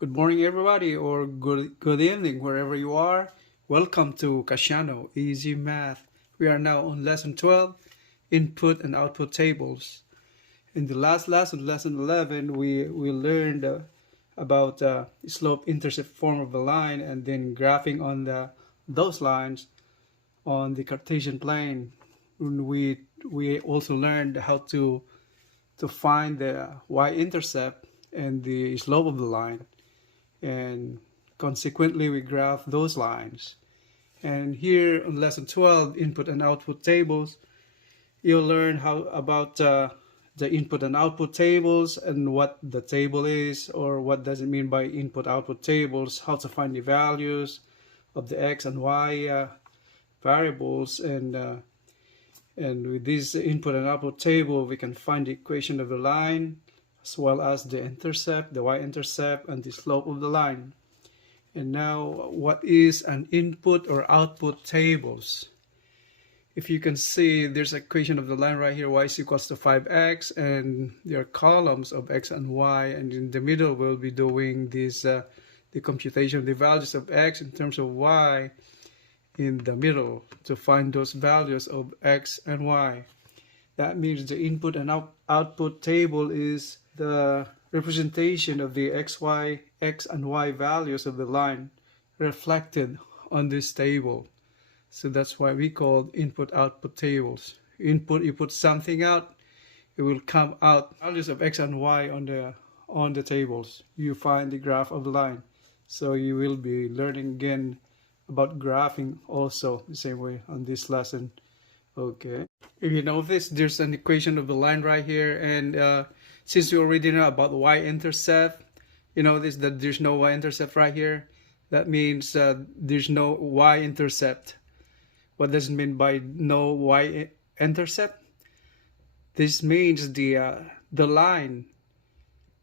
Good morning, everybody, or good evening, wherever you are. Welcome to Kasyanno, EZMath. We are now on lesson 12, input and output tables. In the last lesson, lesson 11, we learned about slope-intercept form of a line and then graphing on those lines on the Cartesian plane. We also learned how to find the y-intercept and the slope of the line, and consequently we graph those lines. And here on lesson 12, input and output tables, you'll learn how about the input and output tables and what the table is, or what does it mean by input output tables, how to find the values of the x and y variables, and with this input and output table we can find the equation of the line, as well as the intercept, the y-intercept, and the slope of the line. And now, what is an input or output tables? If you can see, there's an equation of the line right here, y is equals to 5x, and there are columns of x and y, and in the middle we'll be doing this the computation of the values of x in terms of y in the middle to find those values of x and y. That means the input and output table is the representation of the x and y values of the line reflected on this table. So that's why we call input-output tables. Input, you put something out, it will come out values of x and y on the tables. You find the graph of the line. So you will be learning again about graphing also the same way on this lesson. Okay. If you notice, there's an equation of the line right here, and since you already know about y-intercept, you notice that there's no y-intercept right here. That means there's no y-intercept. What does it mean by no y-intercept? This means the line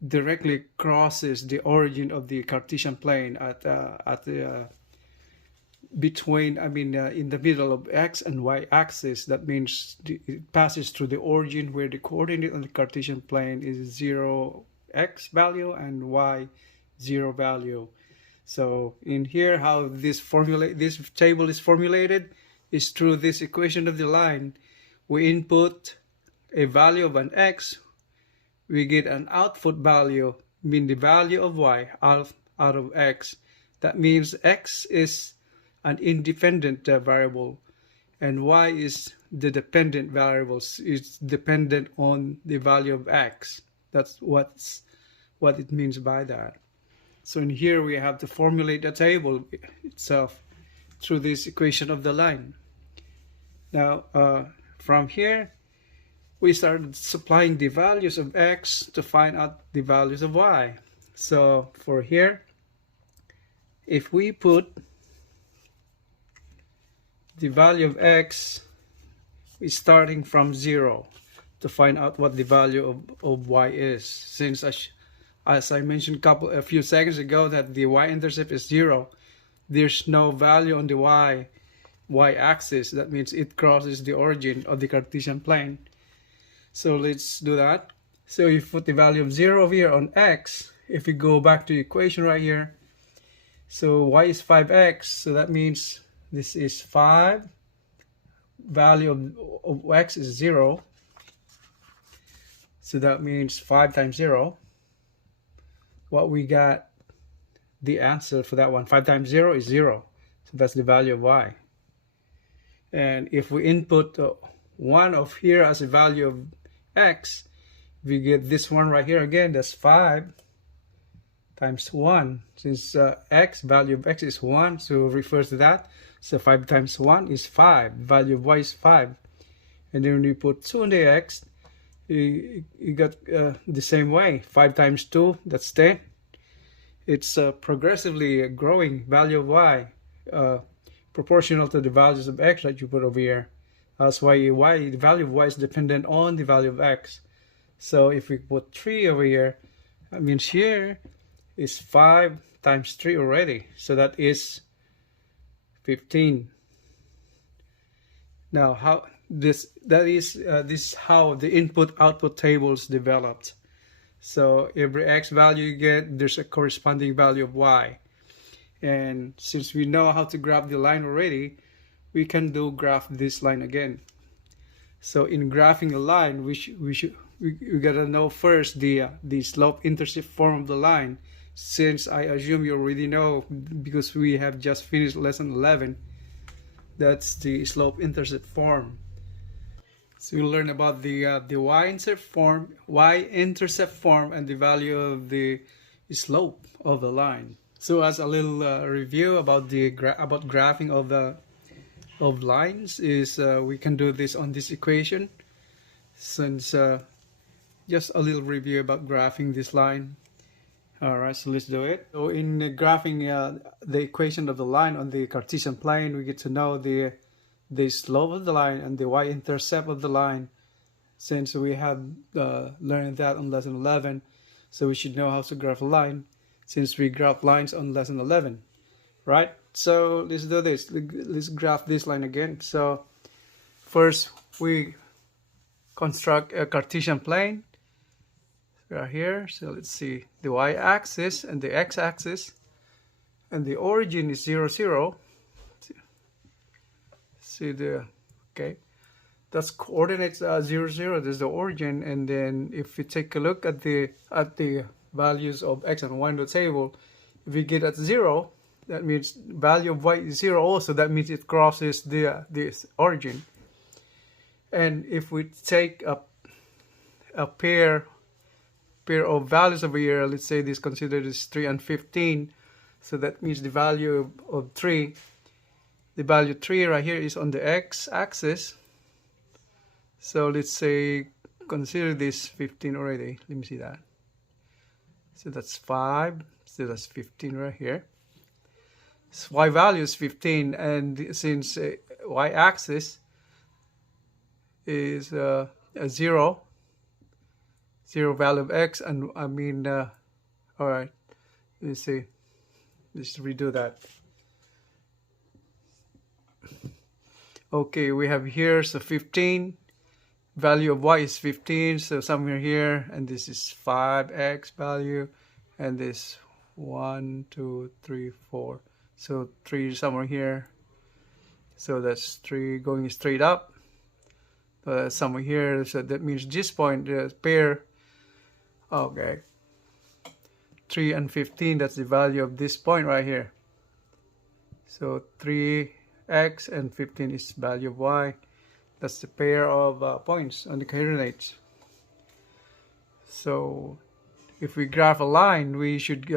directly crosses the origin of the Cartesian plane at the between, in the middle of x and y axis. That means it passes through the origin where the coordinate on the Cartesian plane is 0 x value and y 0 value. So in here, how this table is formulated is through this equation of the line. We input a value of an x, we get an output value, the value of y out of x. That means x is an independent variable, and y is the dependent variable. It's dependent on the value of x. That's what it means by that. So in here we have to formulate the table itself through this equation of the line. Now from here we started supplying the values of x to find out the values of y. So for here, if we put the value of x is starting from 0 to find out what the value of y is. Since as I mentioned a few seconds ago that the y-intercept is 0, there's no value on the y-axis. That means it crosses the origin of the Cartesian plane. So let's do that. So you put the value of 0 over here on x. If we go back to the equation right here, so y is 5x, so that means this is 5, value of x is 0, so that means 5 times 0. What we got, the answer for that one, 5 times 0 is 0, so that's the value of y. And if we input 1 of here as a value of x, we get this one right here again, that's 5 times 1. Since x, value of x is 1, so refers to that. So 5 times 1 is 5. Value of y is 5. And then when you put 2 in the x, you got the same way. 5 times 2, that's 10. It's progressively growing value of y, proportional to the values of x that you put over here. That's why the value of y is dependent on the value of x. So if we put 3 over here, that means here is 5 times 3 already. So that is 15. Now how this is how the input output tables developed. So every x value you get, there's a corresponding value of y. And since we know how to graph the line already, we can graph this line again. So in graphing a line, we gotta know first the slope-intercept form of the line. Since I assume you already know, because we have just finished lesson 11, that's the slope-intercept form. So we'll learn about the y-intercept form, and the value of the slope of the line. So as a little review about graphing of lines is we can do this on this equation. Since just a little review about graphing this line. Alright, so let's do it. So in graphing the equation of the line on the Cartesian plane, we get to know the slope of the line and the y-intercept of the line. Since we have learned that on lesson 11, so we should know how to graph a line since we graph lines on lesson 11, right? So let's do this. Let's graph this line again. So first we construct a Cartesian plane. We are here, so let's see the y-axis and the x-axis, and the origin is 0, 0. See okay, that's coordinates 0, 0. There's the origin, and then if we take a look at the values of x and y in the table, if we get at 0, that means value of y is 0 also. That means it crosses this origin. And if we take a pair of values over here, let's say this considered is 3 and 15, so that means the value of 3, the value 3 right here is on the x-axis. So let's say consider this 15 already. Let me see that. So that's 5, so that's 15 right here. So y value is 15, and since y-axis is a 0 value of x, and I mean all right, let's see, let's redo that. Okay, we have here, so 15, value of y is 15, so somewhere here, and this is 5x value, and this 1 2 3 4, so 3 somewhere here, so that's 3 going straight up, somewhere here, so that means this point, the pair. Okay, 3 and 15, that's the value of this point right here. So 3x and 15 is value of y. That's the pair of points on the coordinates. So if we graph a line, we should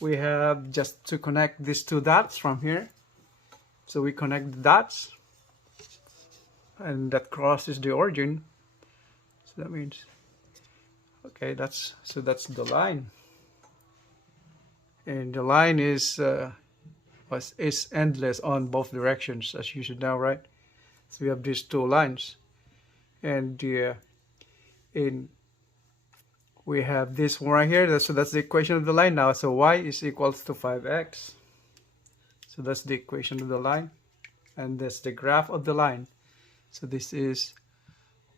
we have just to connect these two dots from here. So we connect the dots, and that crosses the origin. So that means, okay, that's the line, and the line is endless on both directions, as you should know, right? So we have these two lines, and we have this one right here. So that's the equation of the line now. So y is equals to 5x. So that's the equation of the line, and that's the graph of the line. So this is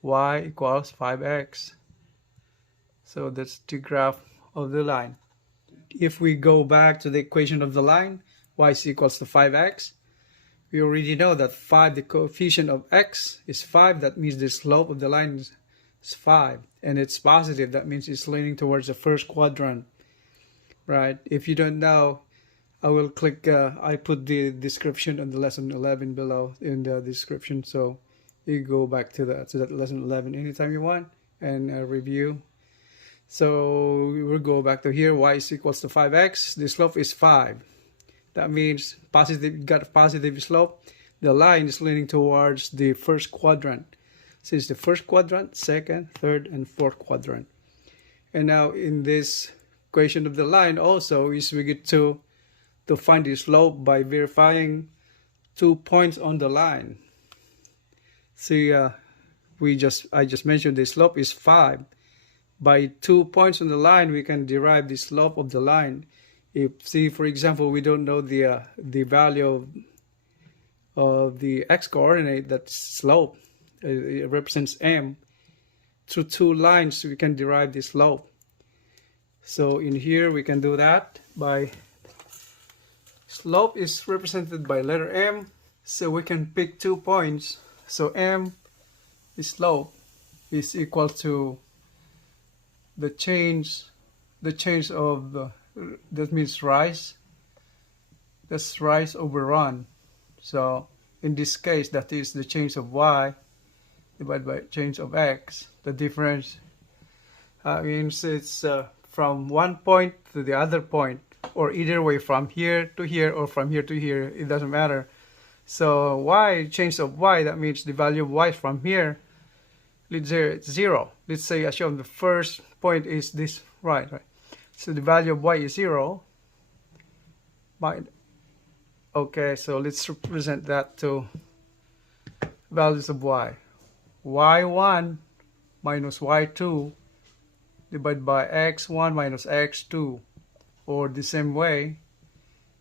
y equals 5x. So that's the graph of the line. If we go back to the equation of the line, y is equals to 5x, we already know that 5, the coefficient of x is 5. That means the slope of the line is 5, and it's positive. That means it's leaning towards the first quadrant, right? If you don't know, I will click, I put the description on the lesson 11 below in the description, so you go back to that lesson 11 anytime you want and review. So we will go back to here, y is equals to 5x, the slope is 5. That means positive, got a positive slope. The line is leaning towards the first quadrant. Since the first quadrant, second, third, and fourth quadrant. And now in this equation of the line also is we get to find the slope by verifying 2 points on the line. See, I just mentioned the slope is 5. By 2 points on the line, we can derive the slope of the line. If, see, for example, we don't know the value of the x coordinate, that's slope, it represents m. through two lines we can derive the slope. So in here we can do that by slope is represented by letter M, so we can pick 2 points. So M is slope is equal to the change of the, that means rise. That's rise over run. So in this case, that is the change of y divided by change of x. The difference means it's from one point to the other point, or either way, from here to here or from here to here, it doesn't matter. So y, change of y, that means the value of y from here, let's say it's 0. Let's say assume the first point is this, right? So the value of y is 0. Okay, so let's represent that to values of y. y1 minus y2 divided by x1 minus x2. Or the same way,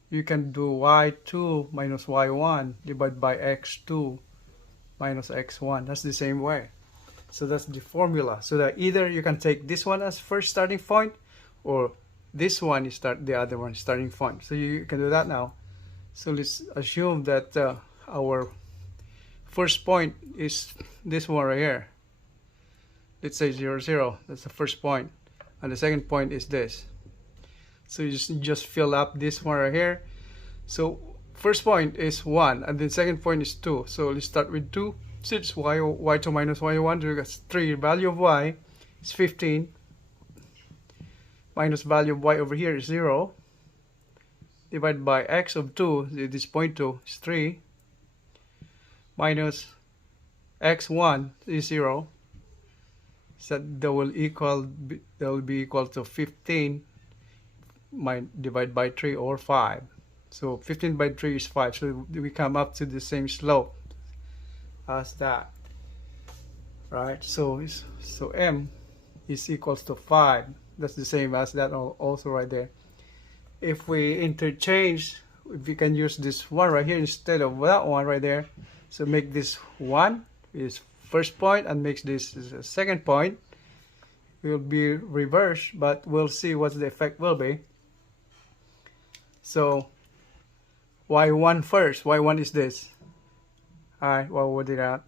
you can do y2 minus y1 divided by x2 minus x1. That's the same way. So that's the formula. So that either you can take this one as first starting point, or this one is the other one starting point. So you can do that now. So let's assume that our first point is this one right here. Let's say 0, 0. That's the first point. And the second point is this. So you just fill up this one right here. So first point is 1, and then second point is 2. So let's start with 2. So it's y2 minus y1, so that's 3. Value of y is 15. Minus value of y over here is 0. Divided by x of 2, this point 2 is 3. Minus x1 is 0. So that will be equal to 15 divided by 3, or 5. So 15 by 3 is 5. So we come up to the same slope as that, right? So M is equals to 5. That's the same as that also right there. If we interchange, if we can use this one right here instead of that one right there, so make this one is first point and makes this a second point, will be reversed, but we'll see what the effect will be. So y1 first. y1 is this. Alright, what would it add?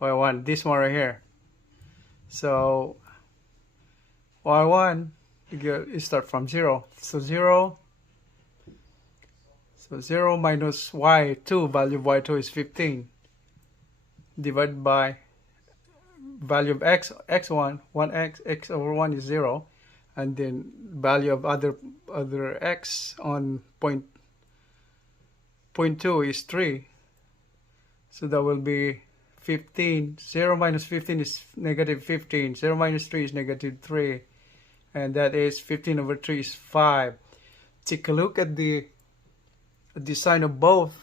y1, this one right here. So y1, you start from 0. So 0. So 0 minus y2, value of y2 is 15. Divided by value of x1, 1x, x over 1 is 0. And then value of other x on point 2 is 3. So that will be 15. 0 minus 15 is negative 15. 0 minus 3 is negative 3. And that is 15 over 3 is 5. Take a look at the sign of both.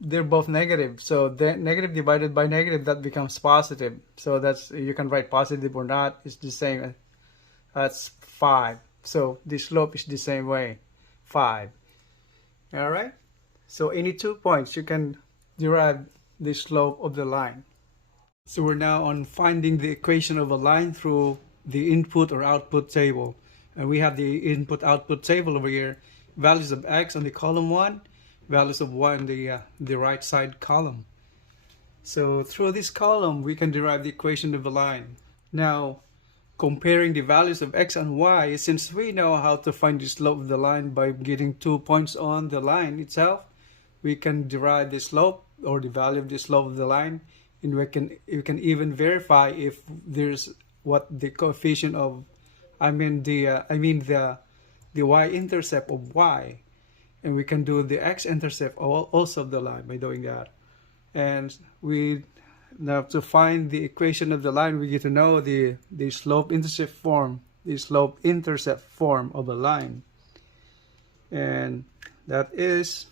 They're both negative. So the negative divided by negative, that becomes positive. So that's, you can write positive or not. It's the same. That's 5. So the slope is the same way. 5. Alright? So any 2 points, you can derive the slope of the line. So we're now on finding the equation of a line through the input or output table. And we have the input-output table over here. Values of x on the column 1, values of y on the right side column. So through this column, we can derive the equation of a line. Now, comparing the values of x and y, since we know how to find the slope of the line by getting 2 points on the line itself, we can derive the slope or the value of the slope of the line, and we can even verify if there's what the coefficient of the y-intercept of y, and we can do the x-intercept also of the line by doing that. And we now, to find the equation of the line, we get to know the slope-intercept form, of a line, and that is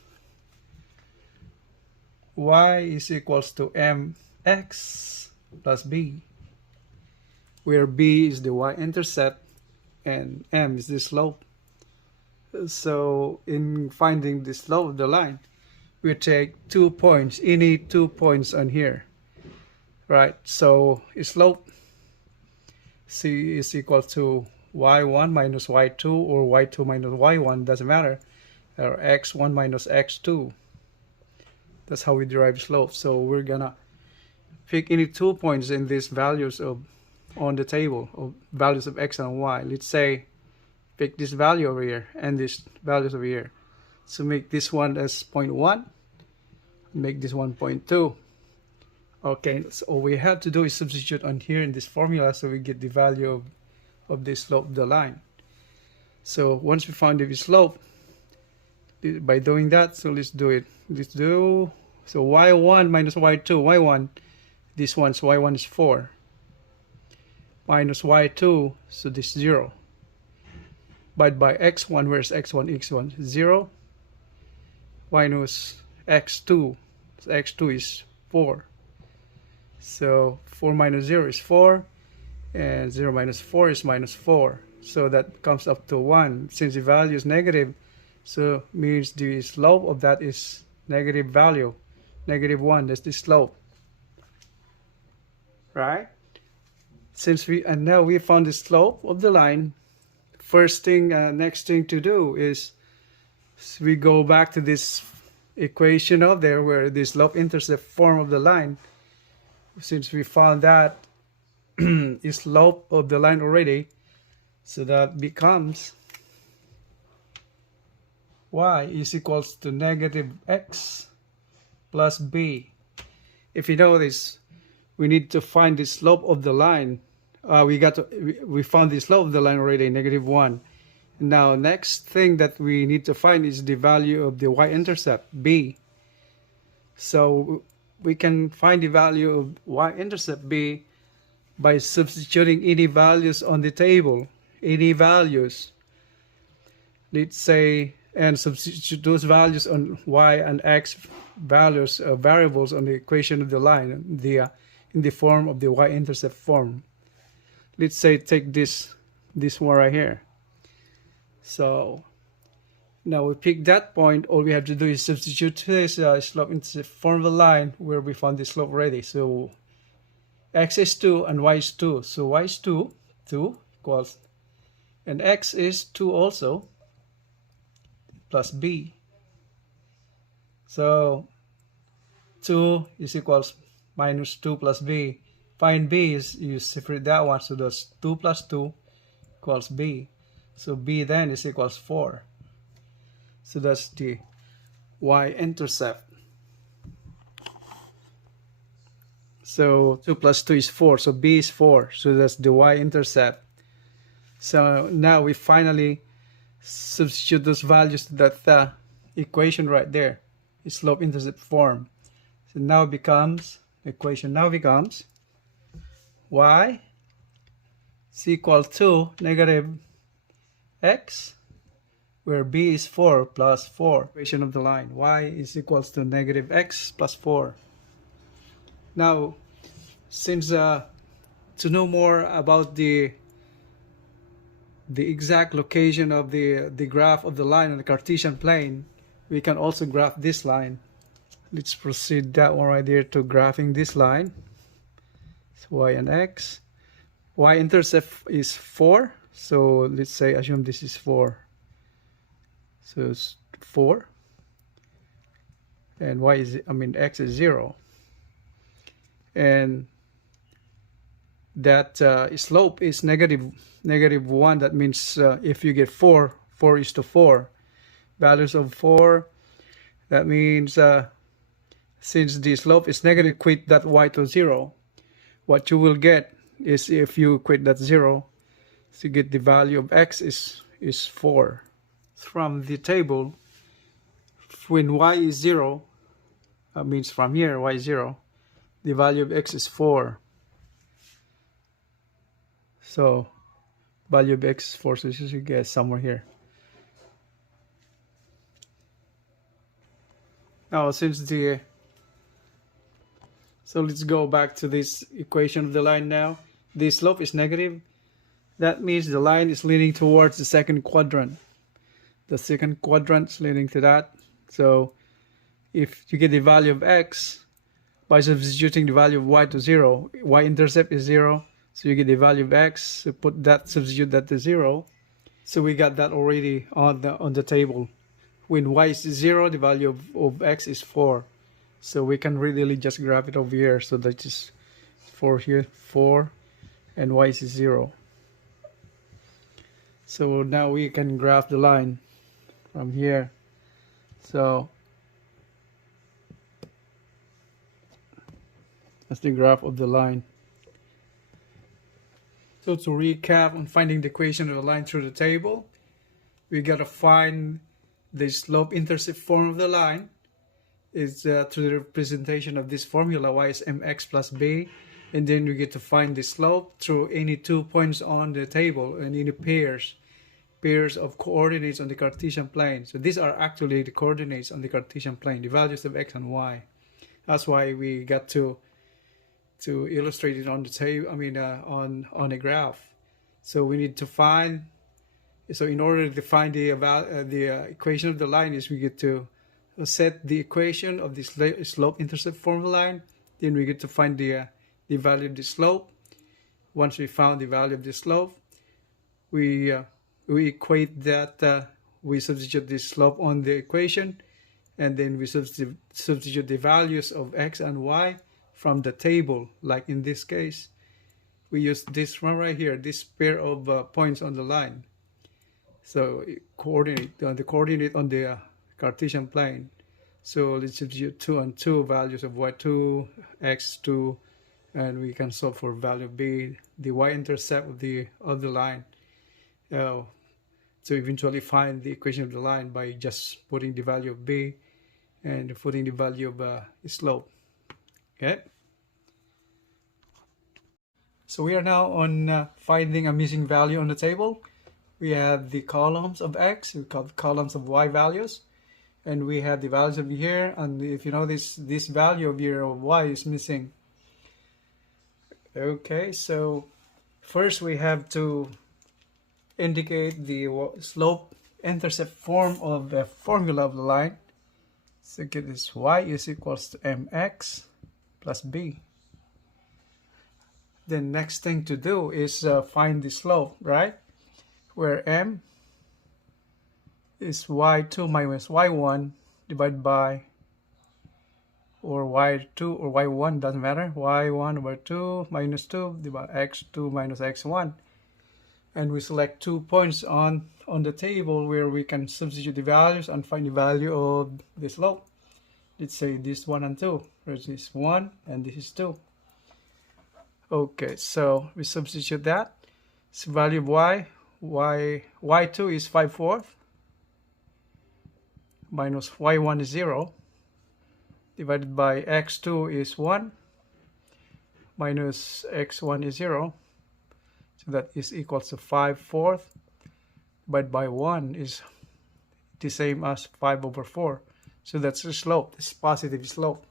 y is equals to mx plus b, where b is the y-intercept and m is the slope. So in finding the slope of the line, we take 2 points, any 2 points on here. right? So slope C is equal to y1 minus y2 or y2 minus y1, doesn't matter, or x1 minus x2. That's how we derive slope. So we're gonna pick any 2 points in these values of on the table of values of x and y. Let's say pick this value over here and this values over here. So make this one as 0.1, make this one 0.2. Okay, so all we have to do is substitute on here in this formula so we get the value of the slope of the line. So once we found the slope, by doing that, so let's do it. Let's do, so y1 minus y2, y1, this one's y1 is 4, minus y2, so this 0. But by x1, where's x1? x1 0, minus x2, so x2 is 4. So 4 minus 0 is 4, and 0 minus 4 is minus 4. So that comes up to 1. Since the value is negative, so means the slope of that is negative value, negative 1. That's the slope, right? Since now we found the slope of the line, first thing, next thing to do is we go back to this equation up there where the slope-intercept form of the line. Since we found that slope of the line already, so that becomes y is equals to negative x plus b. If you notice, we need to find the slope of the line. We found the slope of the line already, negative 1. Now next thing that we need to find is the value of the y-intercept, b. So we can find the value of y-intercept b by substituting any values on the table, any values. Let's say, and substitute those values on y and x values, variables on the equation of the line, in the form of the y-intercept form. Let's say take this one right here. So now we pick that point. All we have to do is substitute this slope-intercept form of the line where we found the slope already. So x is 2 and y is 2. So y is 2 equals, and x is 2 also, plus b. So 2 is equals minus 2 plus b. Find b is, you separate that one, so that's 2 plus 2 equals b. So b then is equals 4. So that's the y-intercept. So 2 plus 2 is 4, so b is 4. So that's the y-intercept. So now we finally substitute those values to that equation right there, the slope-intercept form. So now it becomes, the equation now becomes y is equal to negative x, where b is 4 plus 4, equation of the line. Y is equals to negative x plus 4. Now, since to know more about the exact location of the graph of the line on the Cartesian plane, we can also graph this line. Let's proceed that one right there to graphing this line. It's y and x. Y-intercept is 4. So let's say, assume this is 4. So it's 4. And x is 0. And that slope is negative 1. That means if you get 4 is to 4. Values of 4, that means since the slope is negative, equate that y to 0. What you will get is, if you equate that 0, to get the value of x is 4. From the table, when y is 0, that means from here y is 0, the value of x is 4. So value of x is 4, so you should get somewhere here. Now since so let's go back to this equation of the line now. The slope is negative. That means the line is leaning towards the second quadrant. The second quadrant is leaning to that. So if you get the value of x, by substituting the value of y to 0. Y-intercept is 0, so you get the value of x, so substitute that to 0. So we got that already on the table. When y is 0, the value of x is 4. So we can really just graph it over here. So that is 4 here, 4, and y is 0. So now we can graph the line from here. So that's the graph of the line. So to recap on finding the equation of the line through the table, we gotta find the slope-intercept form of the line. Is through the representation of this formula, y is mx plus b, and then we get to find the slope through any 2 points on the table and any pairs of coordinates on the Cartesian plane. So these are actually the coordinates on the Cartesian plane, the values of x and y. That's why we got to illustrate it on the table. On a graph. So we need to find. So in order to find the equation of the line, is we get to set the equation of the slope-intercept form of the line. Then we get to find the value of the slope. Once we found the value of the slope, we equate that. We substitute the slope on the equation, and then we substitute the values of x and y from the table. Like in this case, we use this one right here, this pair of points on the line. So the coordinate on the Cartesian plane. So let's substitute 2 and 2 values of y2, x2, and we can solve for value of b, the y-intercept of the line. To eventually find the equation of the line by just putting the value of b and putting the value of the slope. Okay. So we are now on finding a missing value on the table. We have the columns of x, we call the columns of y values, and we have the values over here. And if you notice, this value of here of y is missing. Okay, so first we have to indicate the slope-intercept form of the formula of the line. So get this, y is equals to mx plus b. The next thing to do is find the slope, right? Where m is y2 minus y1 divided by, or y2 or y1, doesn't matter, y1 over 2 minus 2 divided by x2 minus x1. And we select 2 points on the table where we can substitute the values and find the value of the slope. Let's say this 1 and 2. This is 1 and this is 2. Okay, so we substitute that. So value of y2 is 5/4 minus y1 is 0 divided by x2 is 1 minus x1 is 0. So that is equals to 5/4 divided by 1 is the same as 5/4. So that's the slope, this positive slope.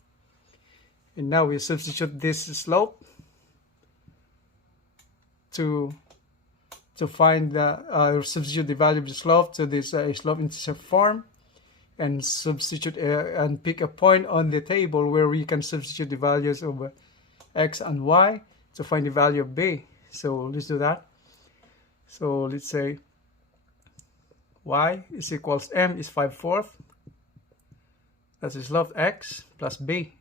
And now we substitute this slope to find substitute the value of the slope to this slope-intercept form, and substitute and pick a point on the table where we can substitute the values of x and y to find the value of b. So let's do that. So let's say y is equals m is 5/4. That's the slope x plus b.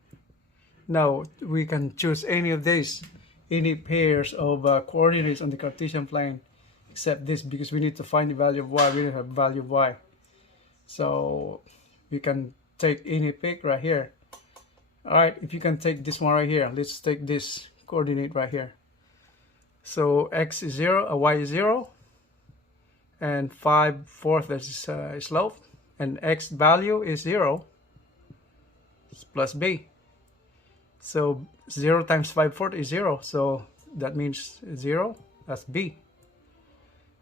Now we can choose any of these, any pairs of coordinates on the Cartesian plane, except this, because we need to find the value of y. We don't have value of y. So we can take any pick right here. Alright, if you can take this one right here, let's take this coordinate right here. So x is 0, y is 0, and 5/4 is slope, and x value is 0 plus b. So 0 times 5/4 is 0, so that means 0, that's b.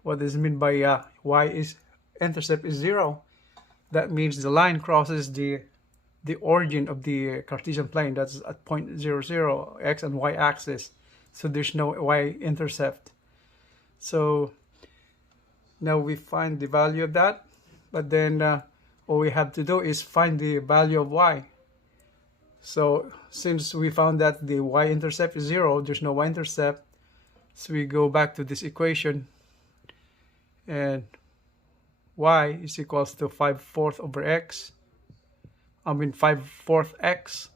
What does it mean by y is intercept is 0? That means the line crosses the origin of the Cartesian plane. That's at point 0, 0, x and y axis. So there's no y-intercept. So now we find the value of that. But then all we have to do is find the value of y. So since we found that the y-intercept is 0, there's no y-intercept, so we go back to this equation, and y is equals to 5/4 over x. 5/4 x.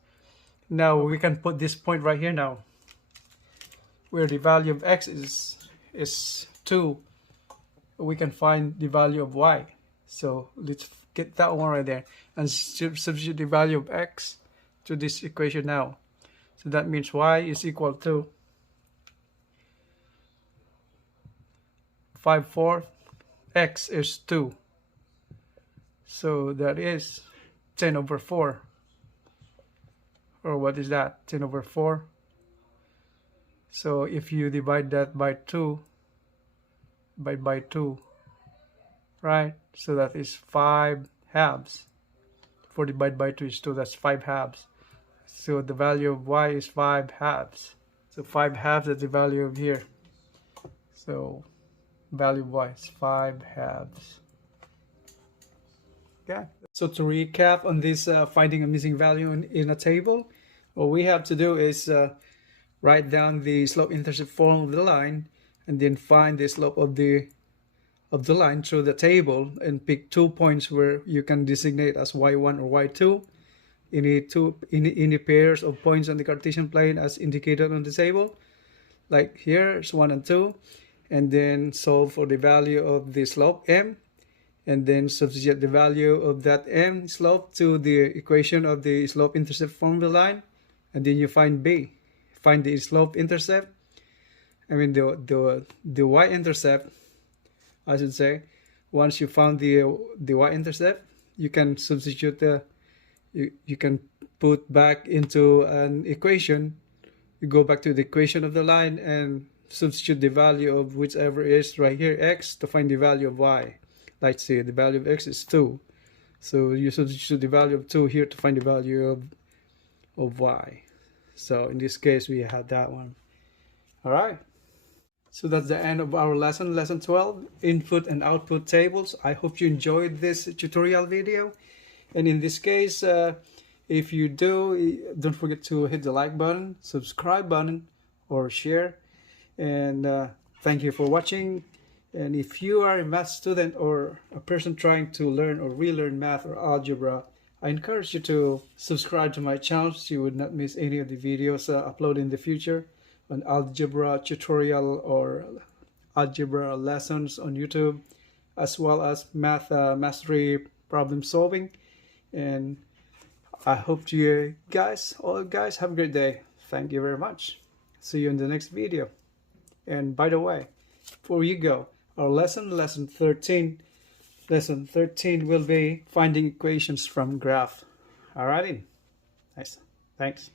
Now we can put this point right here now, where the value of x is 2. We can find the value of y. So let's get that one right there and substitute the value of x to this equation now. So that means y is equal to 5/4 x is 2. So that is 10 over 4. Or what is that? 10 over 4. So if you divide that by 2, by 2, right? So that is 5 halves. 4 divided by 2 is 2, that's 5 halves. So the value of y is 5 halves. So 5 halves is the value of here. So value of y is 5 halves. Okay. So to recap on this finding a missing value in a table, what we have to do is write down the slope-intercept form of the line, and then find the slope of the line through the table, and pick 2 points where you can designate as y1 or y2. Any pairs of points on the Cartesian plane as indicated on the table, like here is 1 and 2, and then solve for the value of the slope m, and then substitute the value of that m slope to the equation of the slope-intercept form of the line, and then you find b. Find the slope-intercept. The y-intercept, I should say. Once you found the y-intercept, you can substitute you can put back into an equation. You go back to the equation of the line and substitute the value of whichever is right here, x, to find the value of y. Let's say the value of x is 2. So you substitute the value of 2 here to find the value of y. So in this case, we have that one. All right. So that's the end of our lesson 12, input and output tables. I hope you enjoyed this tutorial video. And in this case, if you do, don't forget to hit the like button, subscribe button, or share. And thank you for watching. And if you are a math student or a person trying to learn or relearn math or algebra, I encourage you to subscribe to my channel so you would not miss any of the videos uploaded in the future on algebra tutorial or algebra lessons on YouTube, as well as math mastery problem solving. And I hope you all guys have a great day. Thank you very much. See you in the next video. And by the way, before you go, our lesson 13 will be finding equations from graph. Alrighty. Nice. Thanks.